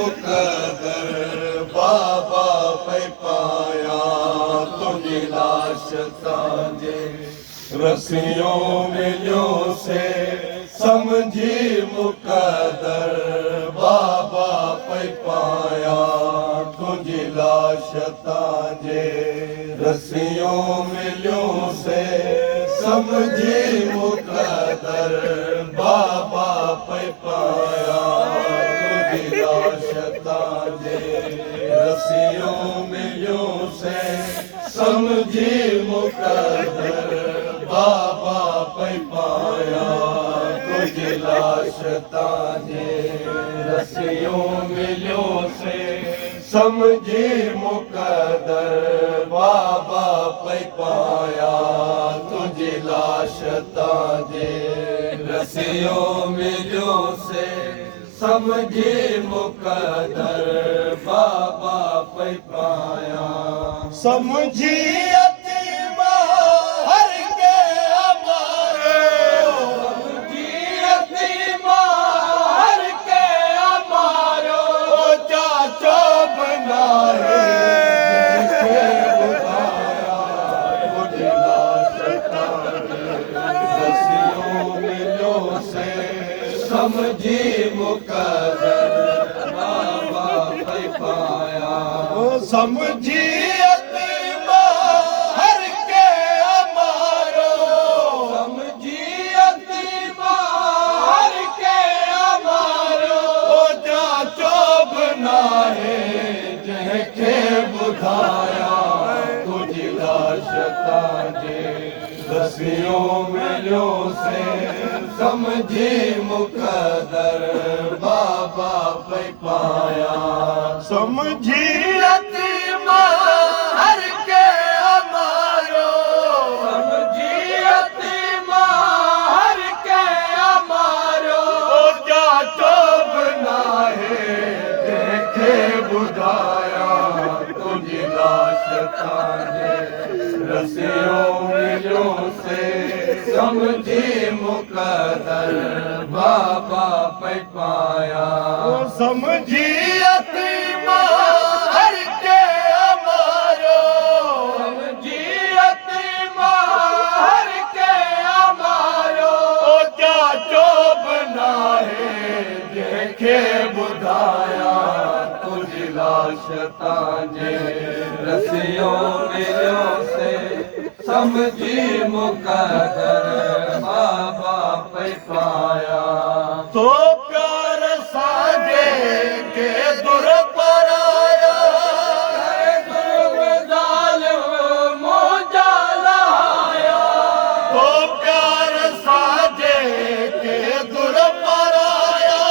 मुक़दर बाबा पे पाया तुझी लाश ताजे रस्सियों मिलियों से समझी मुक़दर बाबा पे पाया तुझी लाश ताजे रस्सियों मिलियों से समझी मुक़दर बाबा पे पाया तुझी लाश ताजे रस्सियों मिलियों से समझी मुक़दर बाबा पे पाया तुझी लाश ताजे रस्सियों मिलियों से समझी मुक़दर बाबा पे पाया तुझी लाश ताजे रस्सियों मिलियों से समझी मुक़दर बाबा पे पाया समझी यतीमा हर के अमारो समझी यतीमा हर के अमारो चाचो बना है देखे बुलाया तुझी लाश ताजे रस्सियों मिलियों से समझी मुक़दर बाबा पे पाया समझी यतीमा हर के अमारो समझी यतीमा हर के अमारो चाचो बना है जंहिंखे ॿुधाया तुझी लाश ताजे रस्सियों मिलियों से समझी मुक़दर बाबा पे पाया समझी यतीमा हर के अमारो समझी यतीमा हर के अमारो चाचो बना है देखे बुधाया तुझी लाश ताजे रस्सियों मिलियों से समझी मुक़दर बाबा पे पाया समझी यतीमा हर के अमारो समझी यतीमा हर के अमारो चाचो बना है जंहिंखे ॿुधाया तुझी लाश ताजे रस्सियों मिलियों से समझी मुक़दर बाबा पे पाया तो प्यार साजे के दुर पर आया ज़ालिम मुझा लाया तो प्यार साजे के दुर पर आया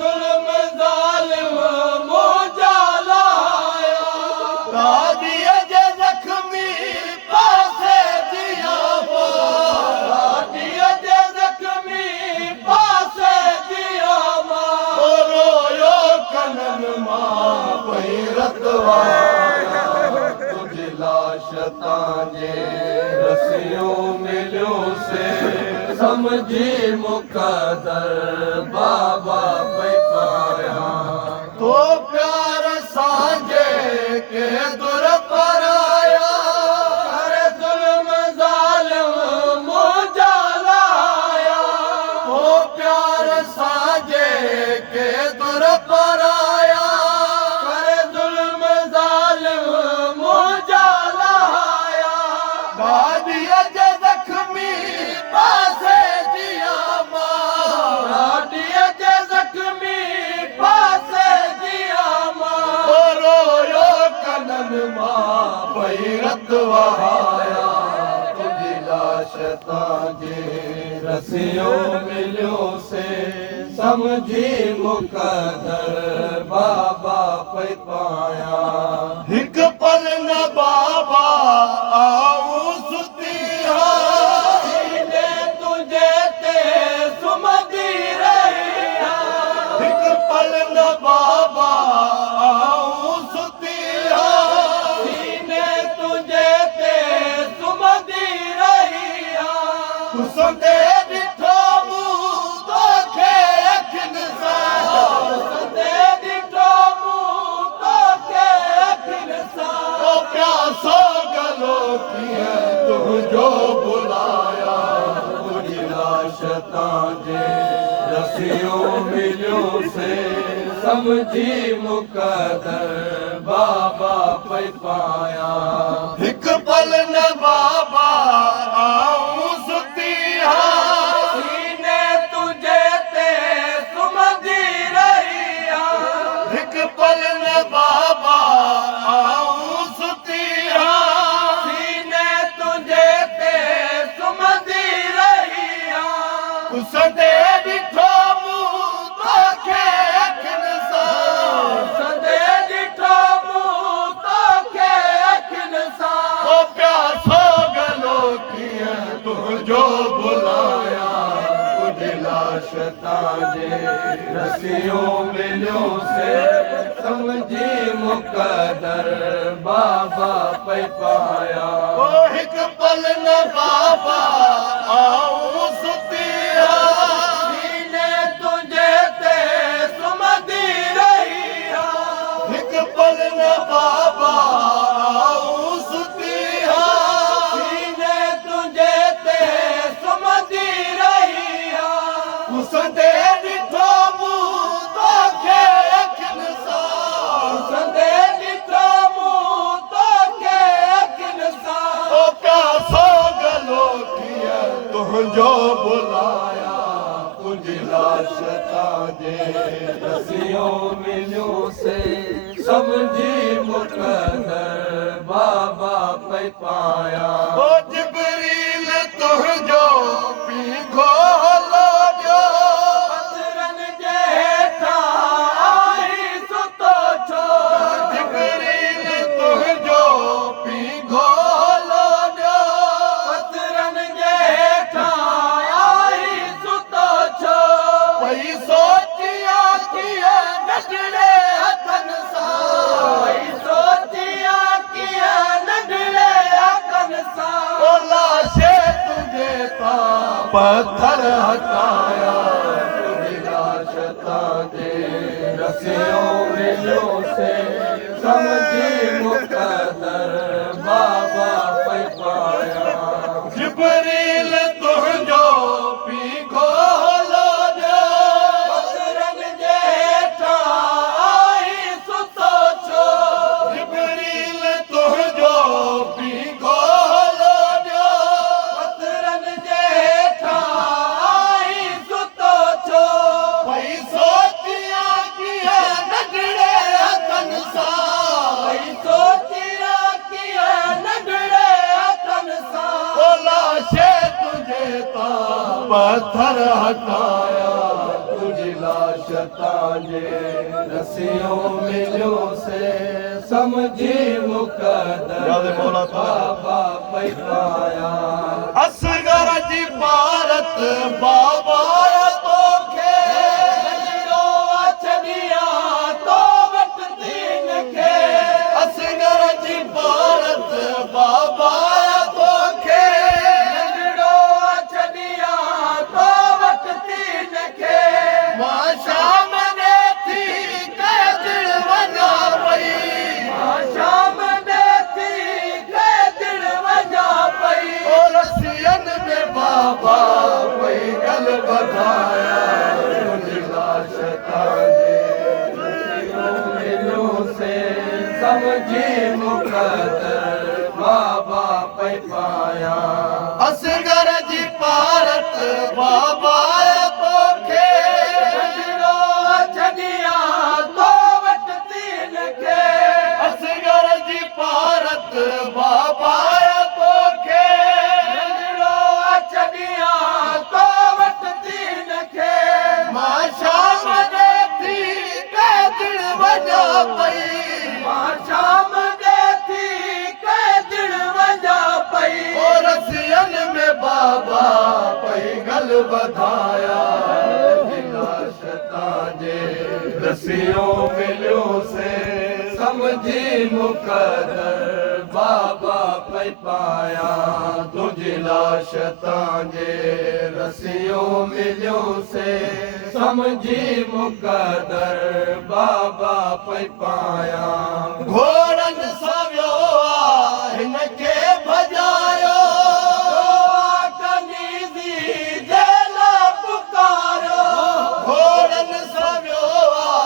ज़ुल्म ज़ालिम मुझा लाया दादीअ जे ज़ख्मी पासे दिया दादीअ जे ज़ख्मी पासे दिया रोयो कनन मां पैरत वाया तुझी लाश ताजे रस्सियों मिलियों से समझी मुक़दर बाबा पे पाया तो प्यार साजे के दुर पर आया ज़ुल्म ज़ालिम मुझा लाया तो प्यार साजे के दुर पर आया ज़ुल्म ज़ालिम मुझा लाया दादीअ जे ज़ख्मी पासे दिया दादीअ जे ज़ख्मी पासे दिया रोयो कनन मां पैरत वहाया तुझी लाश ताजे रस्सियों मिलियों से समझी मुक़दर बाबा पे पाया हिक पल न बाबा आऊं सुती सीने तुझे ते सुमंदी रही हिक पल न बाबा आऊं सुती सीने तुझे ते सुमंदी रही सुंदे ॾिठो मूं तोखे अखियुनि सां समझी मुक़दर बाबा पई पाया हिक पल न बाबा आऊं सुती सीने तुझे ते सुमंदी रही हिक पल न बाबा आऊं सुती सीने तुझे ते सुमंदी रही कुसदे ॾिठो मूं तोखे अखियुनि सां सदे ॾिठो मूं तोखे अखियुनि सां ओ प्यासो गलो कीअं तुंहिंजो भुलाया तुंहिंजी लाश तांजे रसियूं मिलियोसीं समझी मुक़दर बाबा पई पाया ओ हिक पल न बाबा आऊं सुती सीने तुझे ते सुमंदी रही हिक पल न बाबा आऊं सुती सीने तुझे ते सुमंदी रही कुसंदे ॾिठो मूं तोखे अखियुनि सां कुसंदे ॾिठो मूं तोखे अखियुनि सां ओ प्यासो गलो कीअं तुंहिंजो भुलाया तुंहिंजी लाश तांजे रसियूं मिलियोसीं समझी मुक़दर बाबा पई पाया ओ जिबरील तुंहिंजो पीघो लोॾियो पथरनि जे हेठां आई सुतो छो जिबरील तुंहिंजो पीघो लोॾियो पथरनि जे हेठां आई सुतो छो पई सोचिया कीअं नंढड़े हथनि सां पई सोचिया कीअं नंढड़े हथनि सां ओ लाशे तुंहिंजे तां पत्थर हटाया तुंहिंजी लाश तांजे रसियूं मिलियोसीं समझी मुक़दर बाबा पई पाया जिबरील तुंहिंजो पीघो लोॾियो पथरनि जे हेठां आई सुतो छो जिबरील तुंहिंजो पीघो लोॾियो पथरनि जे हेठां आई सुतो छो पई सोचिया कीअं नंढड़े हथनि सां पई सोचिया कीअं नंढड़े हथनि सां ओ लाशे तुंहिंजे तां पत्थर हटाया तुंहिंजी लाश तांजे रसियूं मिलियोसीं समझी मुक़दर बाबा पई पाया असगर जी भारत बाबा तोखे छॾिया तो वटि दीन खे असगर जी भारत बाबा तोखे छॾिया तो वटि दीन खे मां शाम ने थी कैदिड़ वञा पई मां शाम ने थी कैदिड़ वञा पई ओ रसियनि में बाबा पई गल वधाया तुंहिंजी लाश तांजे रसियूं मिलियोसीं समझी मुक़दर बाबा पई पाया असगर जी भारत बाबा तोखे छॾिया तो वटि दीन खे असगर जी भारत बाबा तोखे छॾिया तो वटि दीन खे मां शाम ने थी कैदिड़ वञा पई मां शाम ने थी कैदिड़ वञा पई ओ रसियनि में बाबा पई गल वधाया लाश तांजे रसियूं मिलियोसीं समझी मुक़दर बाबा पई पाया तुंहिंजी लाश तांजे रसियूं मिलियोसीं समझी मुक़दर बाबा पई पाया घोड़नि सां वियो आहे हिनखे भॼायो कनीज़ी जेल पुकारो घोड़नि सां वियो आहे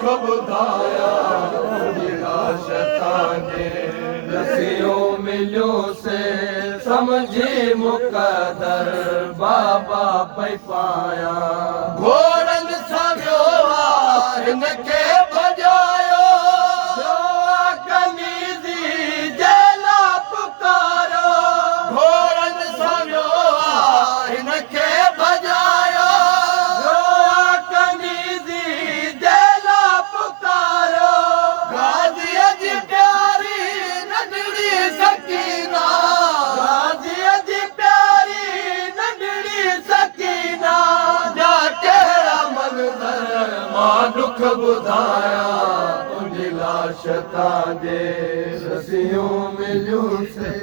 दुख ॿुधाया तुंहिंजी लाश तांजे रसियो मिलियो से समझी मुक़दर बाबा पई पाया घोड़नि सां वियो हिनखे भॼायो कनीज़ी जेला पुकारो घोड़नि सां वियो हिनखे भॼायो कनीज़ी जेला पुकारो गाज़ीअ जी प्यारी नंढड़ी सकीना गाज़ीअ जी प्यारी नंढड़ी सकीना जा कहिड़ा मंज़र मां दुख ॿुधाया तुंहिंजी लाश तांजे रसियूं मिलियूं से